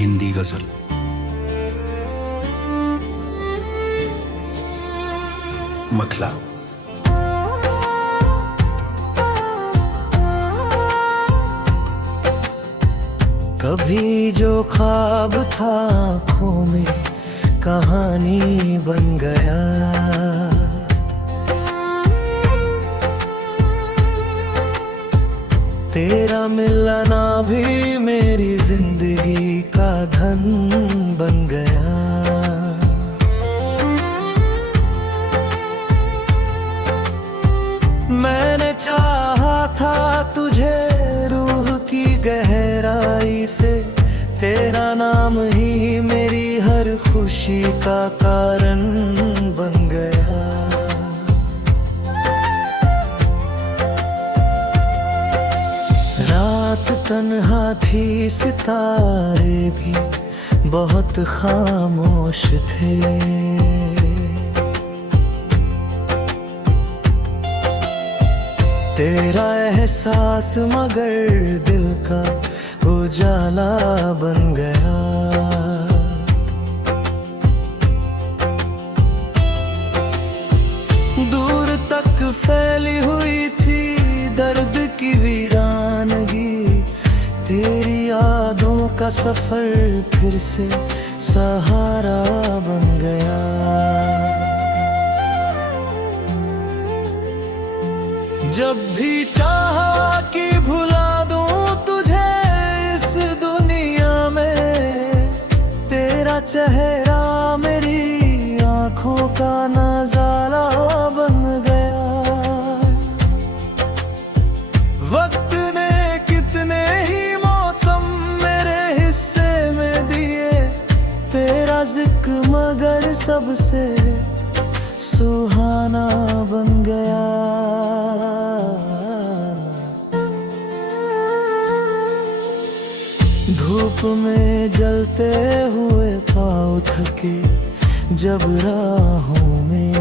हिंदी गजल। मखला। कभी जो ख्वाब था आँखों में कहानी बन गया, तेरा मिलना भी मेरी जिंदगी का धन बन गया। मैंने चाहा था तुझे रूह की गहराई से, तेरा नाम ही मेरी हर खुशी का कारण बन गया। रात तन्हा थी, सितारे भी बहुत खामोश थे, तेरा एहसास मगर दिल का उजाला बन गया। दूर तक फैली हुई थी दर्द की वीरानगी, तेरी यादों का सफर फिर से सहारा बन गया। जब भी चाहा कि भुला दूं तुझे इस दुनिया में, तेरा चेहरा मेरी आंखों का नजारा बन गया। वक्त ने कितने ही मौसम मेरे हिस्से में दिए, तेरा जिक्र मगर सबसे सुहाना बन गया। धूप में जलते हुए पाँव थके जब राहों में,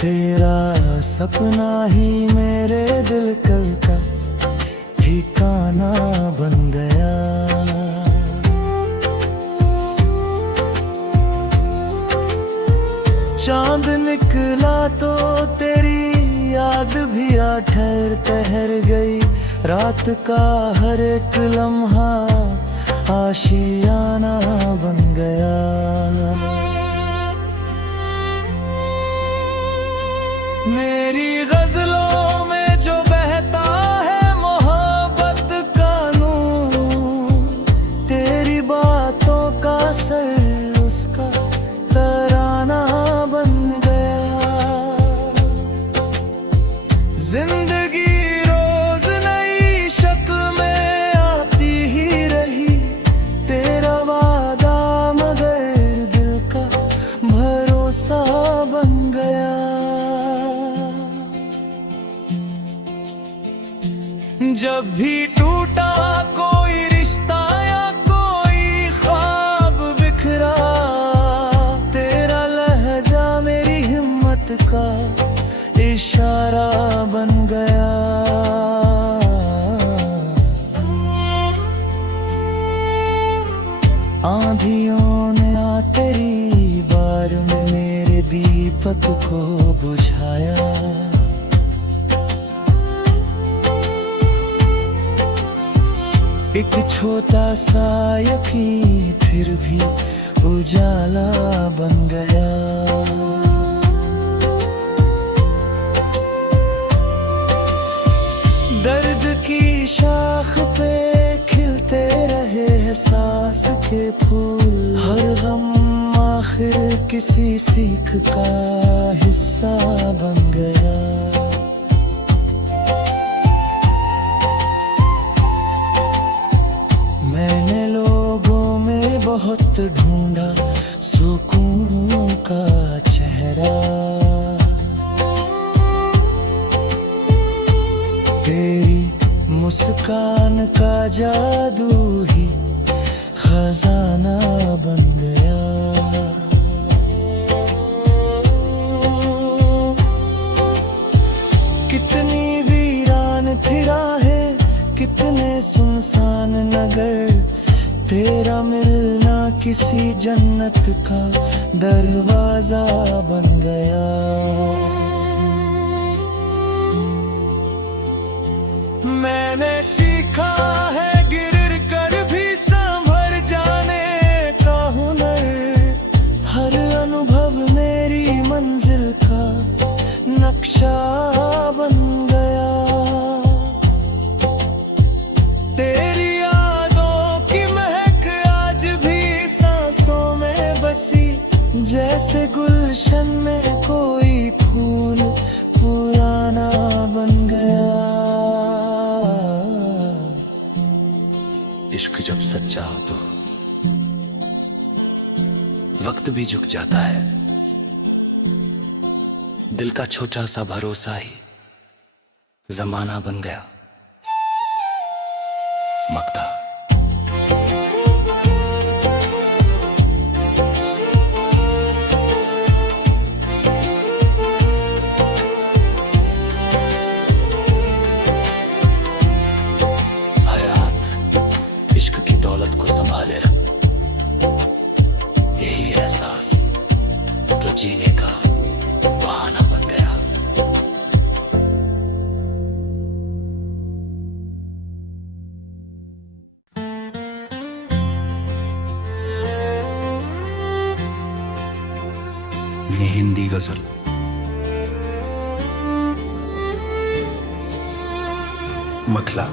तेरा सपना ही मेरे दिल कल का ठिकाना बन गया। चांद निकला तो तेरी याद भी आ ठहर ठहर गई, रात का हर एक लम्हा आशियाना बन गया। मेरी गजलों में जो बहता है मोहब्बत का नूर, तेरी बातों का सर उसका तराना बन गया। जिंदगी रोज नई शक्ल में आती ही रही, तेरा वादा मगर दिल का भरोसा बन गया। जब भी टूटा कोई रिश्ता या कोई ख्वाब बिखरा, तेरा लहजा मेरी हिम्मत का इशारा बन गया। आंधियों ने आ तेरी बार में मेरे दीपक को बुझाया, एक छोटा सा यकीन फिर भी उजाला बन गया। दर्द की शाख पे खिलते रहे एहसास के फूल, हर गम आखिर किसी सीख का हिस्सा बन गया। मैंने लोगों में बहुत ढूंढा सुकून का चेहरा, तेरी मुस्कान का जादू ही खजाना बन गया। कितनी वीरान थी राहें, कितनी किसी जन्नत का दरवाजा बन गया। मैंने सीखा है गिर कर भी संभल जाने का हुनर, हर अनुभव मेरी मंजिल का नक्शा बन गया। तेरी यादों की महक आज भी सांसों में बसी, जैसे गुलशन में कोई फूल पुराना बन गया। इश्क जब सच्चा हो तो वक्त भी झुक जाता है, दिल का छोटा सा भरोसा ही जमाना बन गया। मक्ता। हयात इश्क की दौलत को संभाले रख, यही एहसास तो जीने का बहाना बन गया। ये हिंदी गजल। मखला।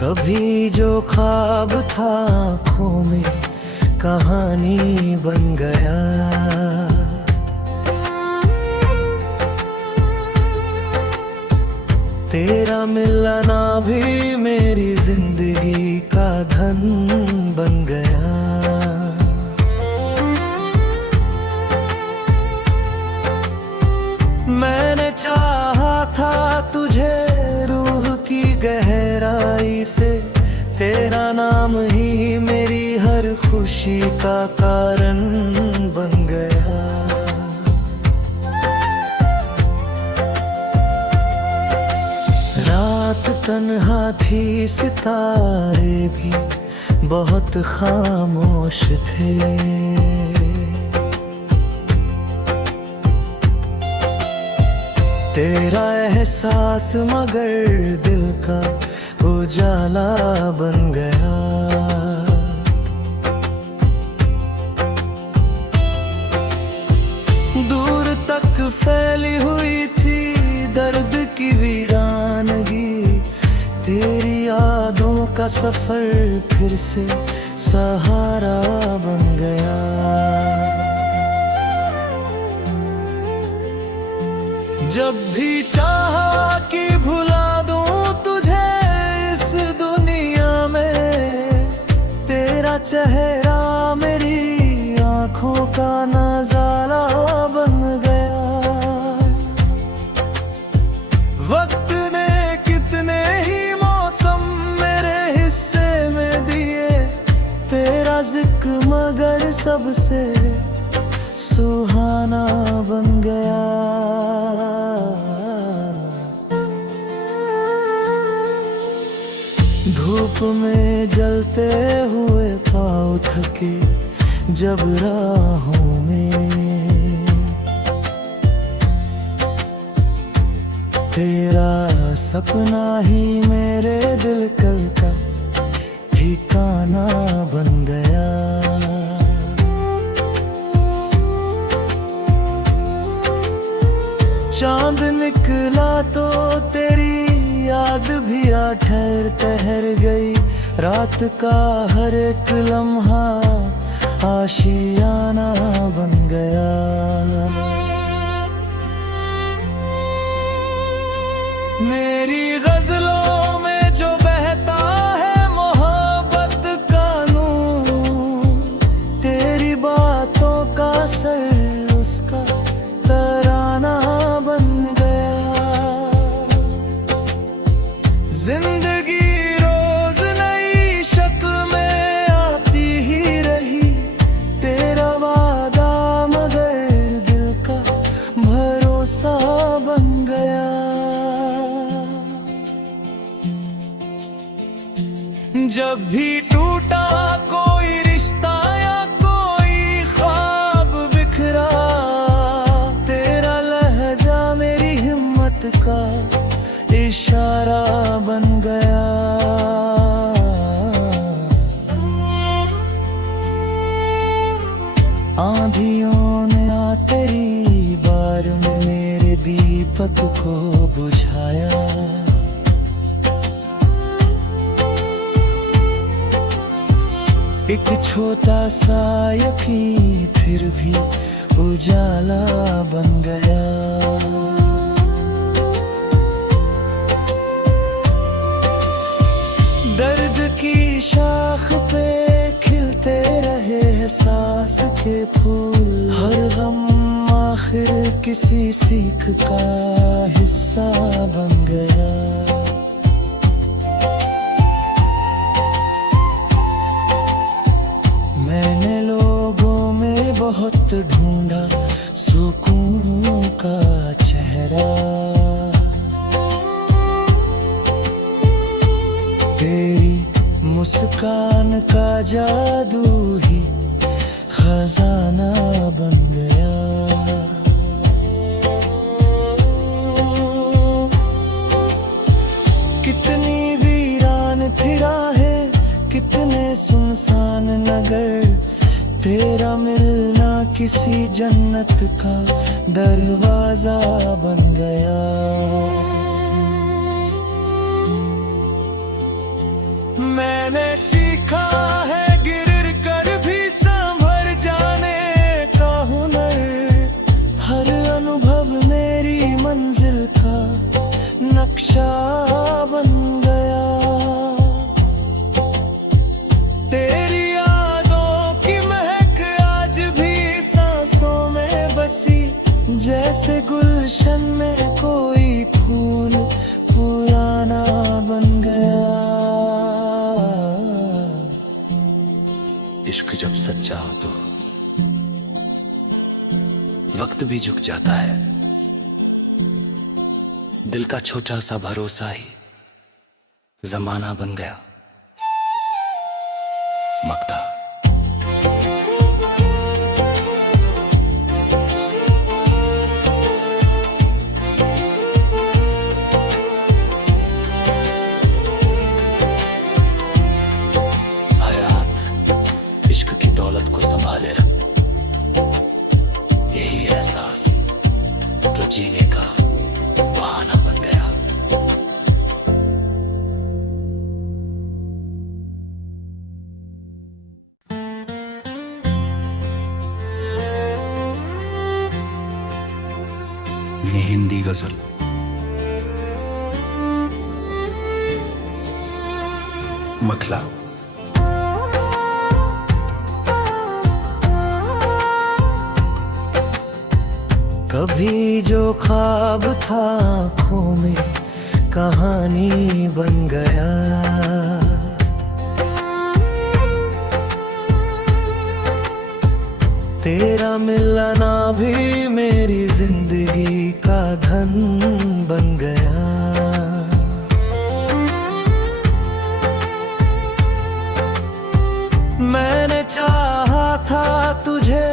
कभी जो ख्वाब था आँखों में कहानी बन गया। तेरा मिलना भी मेरी जिंदगी का धन बन गया। मैंने चाहा था तुझे रूह की गहराई से, तेरा नाम ही मेरी हर खुशी का कारण बन गया। रात तन्हा थी, सितारे भी बहुत खामोश थे। तेरा एहसास मगर दिल का उजाला बन गया। दूर तक फैली हुई थी दर्द की वीरानगी, तेरी यादों का सफर फिर से सहारा बन गया। जब भी चाहा कि भुला दूं तुझे इस दुनिया में, तेरा चेहरा मेरी आँखों का नजारा बन गया। वक्त ने कितने ही मौसम मेरे हिस्से में दिए, तेरा जिक्र मगर सबसे सुहाना बन गया। धूप में जलते हुए पाँव थके जब राहों में, तेरा सपना ही मेरे दिल कल का ठिकाना बन गया। चांद निकला तो तेरी याद भी आ ठहर ठहर गई, रात का हर एक लम्हा आशियाना बन गया। मेरी गजलों में जो बहता है मोहब्बत का नूर, तेरी बातों का सर उसका तराना बन गया। जिंदगी रोज नई शक्ल में आती ही रही, तेरा वादा मगर दिल का भरोसा बन गया। जब भी टूटा कोई रिश्ता या कोई ख्वाब बिखरा, तेरा लहजा मेरी हिम्मत का इशारा बन गया। आंधियों ने आ तेरी बार में मेरे दीपक को बुझाया। एक छोटा सा यकीन फिर भी उजाला बन गया। दर्द की शाख पे खिलते रहे एहसास के फूल, हर गम आखिर किसी सीख का हिस्सा बन गया। मैंने लोगों में बहुत ढूंढा सुकून का चेहरा, तेरी मुस्कान का जादू ही खजाना बन गया। कितनी वीरान थी राहें, कितने सुनसान नगर, तेरा मिलना किसी जन्नत का दरवाजा बन गया। मैंने सीखा है गिर कर भी संभल जाने का हुनर, हर अनुभव मेरी मंजिल का नक्शा बन गया। तेरी यादों की महक आज भी सांसों में बसी, जैसे गुलशन में कोई फूल पुराना बन गया। इश्क जब सच्चा हो तो वक्त भी झुक जाता है, दिल का छोटा सा भरोसा ही जमाना बन गया। मक्ता। दौलत को संभाले रख, यही एहसास तो जीने का बहाना बन गया। ये हिंदी गजल। मखला। कभी जो ख्वाब था आँखों में कहानी बन गया। तेरा मिलना भी मेरी जिंदगी का धन बन गया। मैंने चाहा था तुझे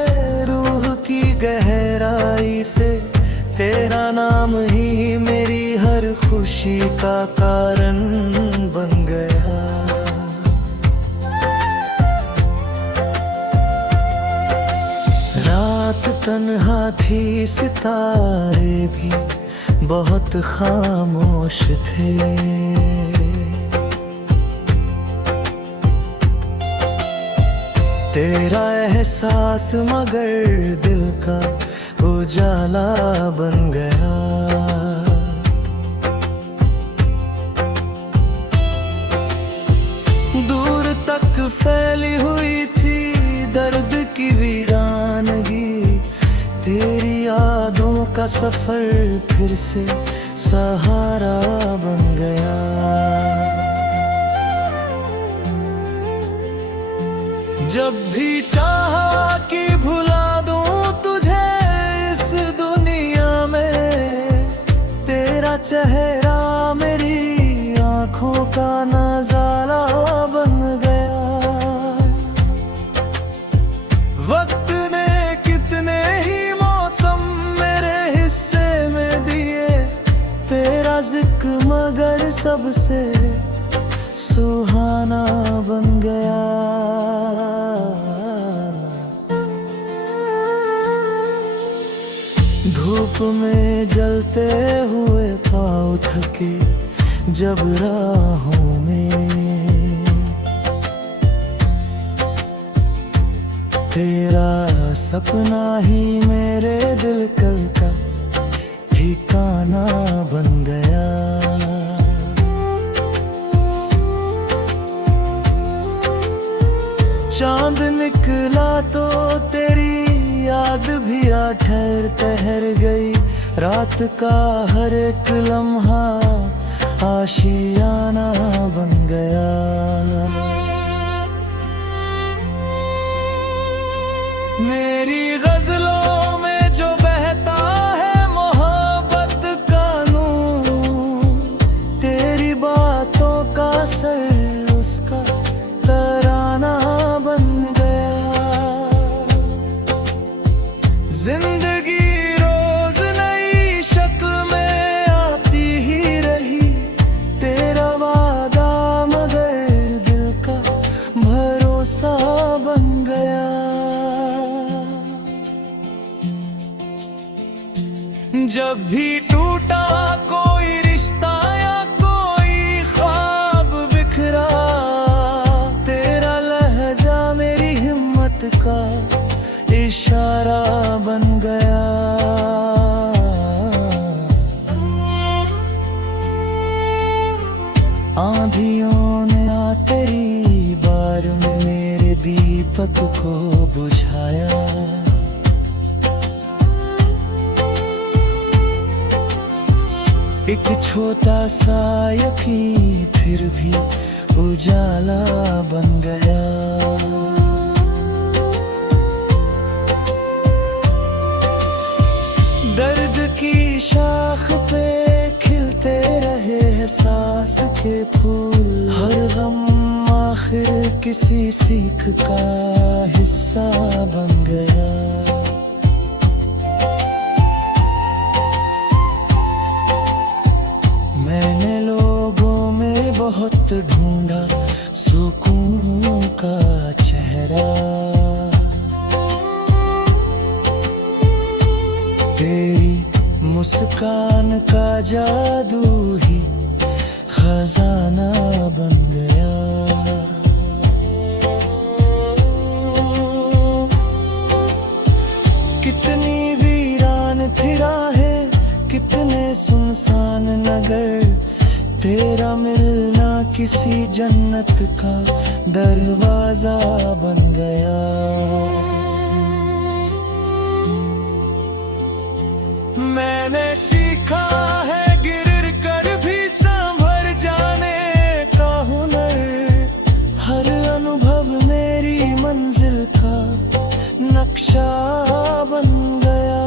रूह की गहराई से, तेरा नाम ही मेरी हर खुशी का कारण बन गया। रात तन्हा थी, सितारे भी बहुत खामोश थे। तेरा एहसास मगर दिल का उजाला बन गया। दूर तक फैली हुई थी दर्द की वीरानगी, तेरी यादों का सफर फिर से सहारा बन गया। जब भी चाहा कि भुला दूं तुझे इस दुनिया में, तेरा चेहरा मेरी आंखों का नजारा बन धूप में जलते हुए पाँव थके जब राहों में, तेरा सपना ही मेरे दिल कल का ठिकाना बन गया। चांद निकला तो तेरी याद भी आ ठहर गई, रात का हर एक लम्हा आशियाना बन गया। मेरी गजलों में जो बहता है मोहब्बत का नूर, तेरी बातों का सर उसका तराना बन गया। जिंदगी रोज नई शक्ल में आती ही रही, तेरा वादा मगर दिल का भरोसा बन गया। जब भी टूटा कोई रिश्ता या कोई ख्वाब बिखरा, तेरा लहजा मेरी हिम्मत का इशारा बन गया। आंधियों ने आ तेरी बार में मेरे दीपक को बुझाया। एक छोटा सा यकीन फिर भी उजाला बन गया। दर्द की शाख पे खिलते रहे एहसास के फूल, हर गम आखिर किसी सीख का हिस्सा बन गया। मैंने लोगों में बहुत ढूंढा सुकून का चेहरा, तेरी मुस्कान का जादू ही खजाना बन गया। कितनी वीरान थी राहें, कितने सुनसान नगर, तेरा मिलना किसी जन्नत का दरवाजा बन गया। मैंने सीखा है गिर कर भी संभर जाने का हुनर, हर अनुभव मेरी मंजिल का नक्शा बन गया।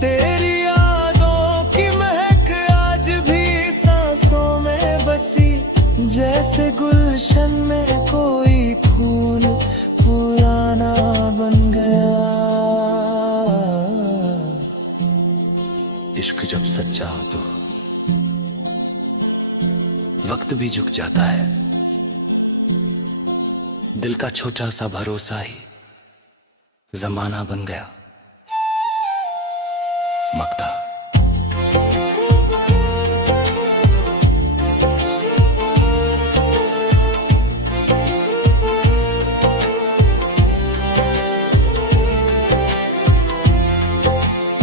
तेरी यादों की महक आज भी सांसों में बसी, जैसे गुलशन में कोई फूल पुराना बन गया। इश्क जब सच्चा हो तो वक्त भी झुक जाता है, दिल का छोटा सा भरोसा ही जमाना बन गया। मक्ता।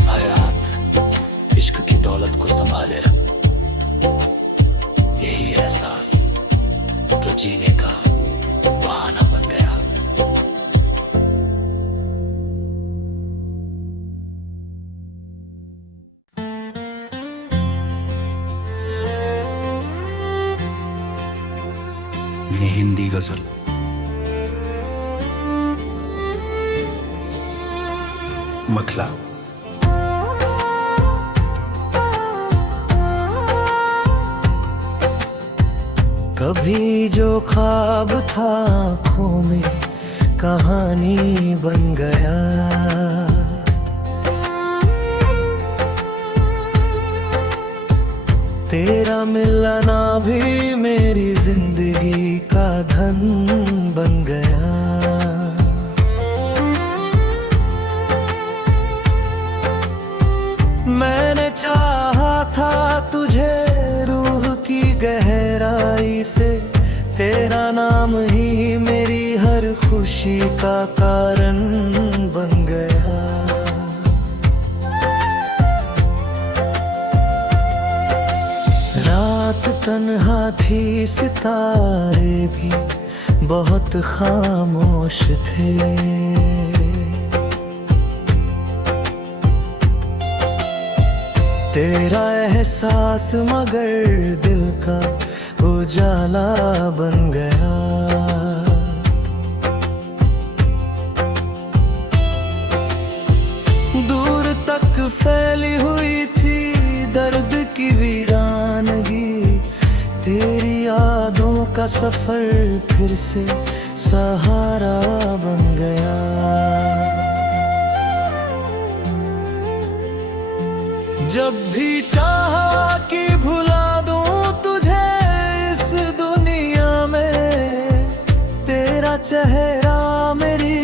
हयात इश्क की दौलत को संभाले रख, यही एहसास तो जीने का बहाना बन गया। ये हिंदी गजल। मखला। कभी जो ख्वाब था आँखों में कहानी बन गया। तेरा मिलना भी मेरी जिंदगी का धन बन गया। तेरा नाम ही मेरी हर खुशी का कारण बन गया। रात तन्हा थी, सितारे भी बहुत खामोश थे। तेरा एहसास मगर दिल का उजाला बन गया। दूर तक फैली हुई थी दर्द की वीरानगी, तेरी यादों का सफर फिर से सहारा बन गया। जब भी चाहा कि भुला दूं तुझे इस दुनिया में, तेरा चेहरा मेरी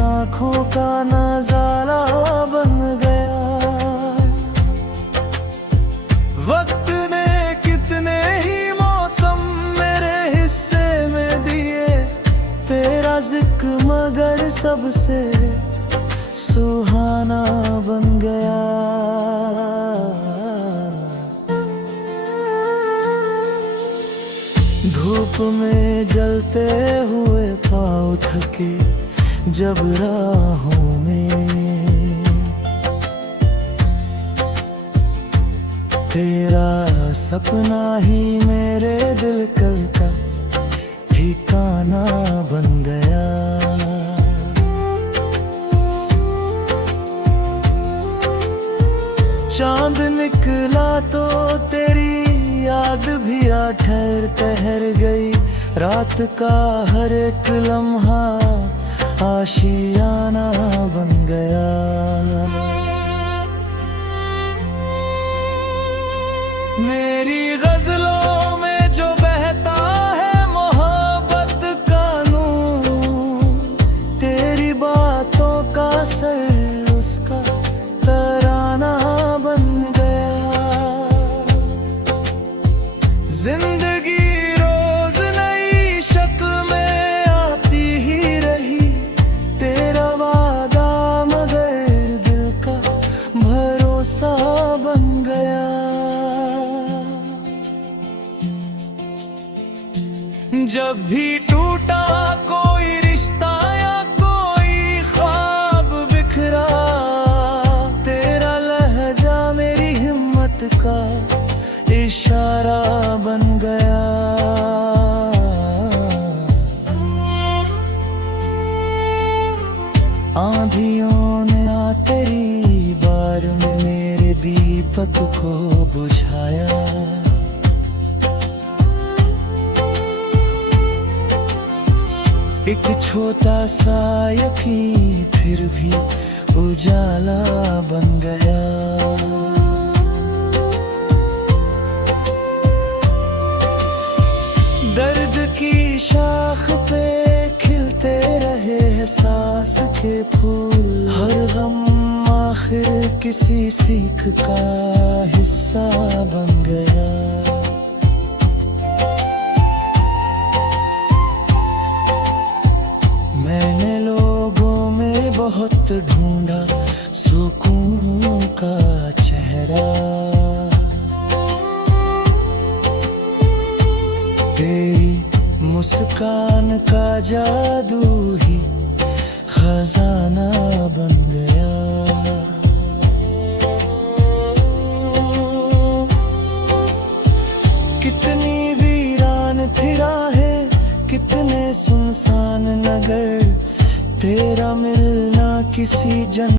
आंखों का नजारा बन गया। वक्त ने कितने ही मौसम मेरे हिस्से में दिए, तेरा जिक्र मगर सबसे सुहाना बन गया। धूप में जलते हुए पाँव थके जब राहों में, तेरा सपना ही मेरे दिल कल का ठिकाना बन गया। चांद निकला तो तेरी याद भी आ ठहर गई। रात का हर एक लम्हा आशियाना बन गया। मेरी गजलों में जो बहता है मोहब्बत का नूर, तेरी बातों का असर उसका तराना बन गया। जिंदगी रोज नई शक्ल में आती ही रही, तेरा वादा मगर दिल का भरोसा बन गया। जब भी टूटा कोई रिश्ता या कोई ख्वाब बिखरा, तेरा लहजा मेरी हिम्मत का इशारा बन गया। आंधियों ने आ तेरी बार में मेरे दीपक को बुझाया। एक छोटा सा यकीन फिर भी उजाला बन गया। दर्द की शाख पे खिलते रहे एहसास के फूल, हर गम आखिर किसी सीख का हिस्सा बन गया। मैंने लोगों में बहुत ढूंढा सुकून का चेहरा, तेरी मुस्कान का जादू ही खजाना बन गया। कितनी वीरान थी राहें, कितने सुनसान नगर, तेरा मिलना किसी जन